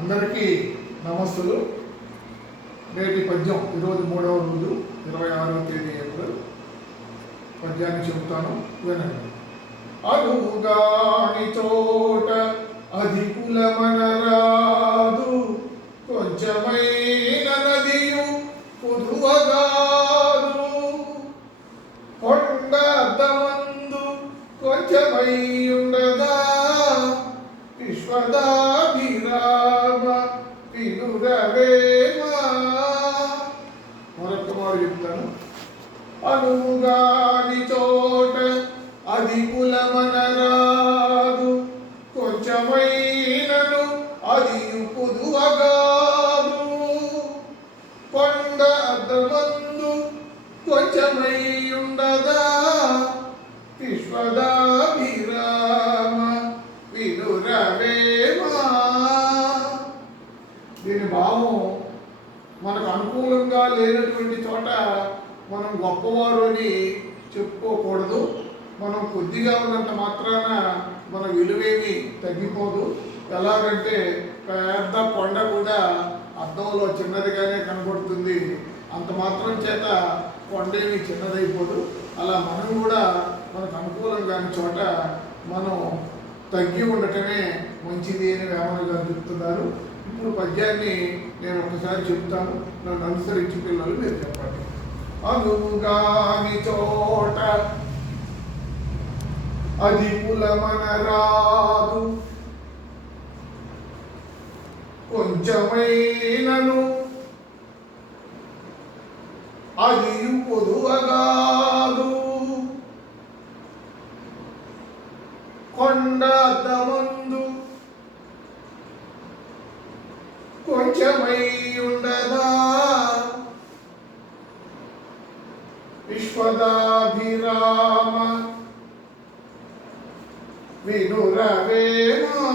అందరికీ నమస్సులు. నేటి పద్యం ఈరోజు 3వ రోజు 26వ తేదీ ఏప్రిల్. పద్యాన్ని చెబుతాను, వినండి. అలుగాని చోట అధికులమనరాదు, కొంచెమైన నదియు కుదువగాదు. కొండమందు కొంచెమై ఉండదా, విశ్వదాభిరామ వినురవేమా. మరొక మాట చెప్తాను. అనుగాని చోట అధికులమనరాదు, కొంచెమైనను అది పొదువగాదు. కొండ అద్దమందు కొంచెమై ఉండదా, విశ్వదాభిరామ వినురవేమా. దీని భావం, మనకు అనుకూలంగా లేనటువంటి చోట మనం గొప్పవారు అని చెప్పుకోకూడదు. మనం కొద్దిగా ఉన్నంత మాత్రాన మన విలువేమి తగ్గిపోదు. ఎలాగంటే పెద్ద కొండ కూడా అద్దంలో చిన్నదిగానే కనబడుతుంది, అంత మాత్రం చేత కొండేమి చిన్నదైపోదు. అలా మనం కూడా మనకు అనుకూలంగా చోట మనం తగ్గి ఉండటమే మంచిది అని వేమన గారు చెప్తున్నారు. ఇప్పుడు పద్యాన్ని నేను ఒకసారి చెప్తాను, నన్ను అనుసరించి పిల్లలు మీరు చెప్పండి. అనుగాని చోట అధికులమనరాదు, కొంచెమైనను అది పొదువగాదు. కొండ అద్దమందు కొంచెమై ఉండదా, విశ్వదాభిరామ వినురవేమా.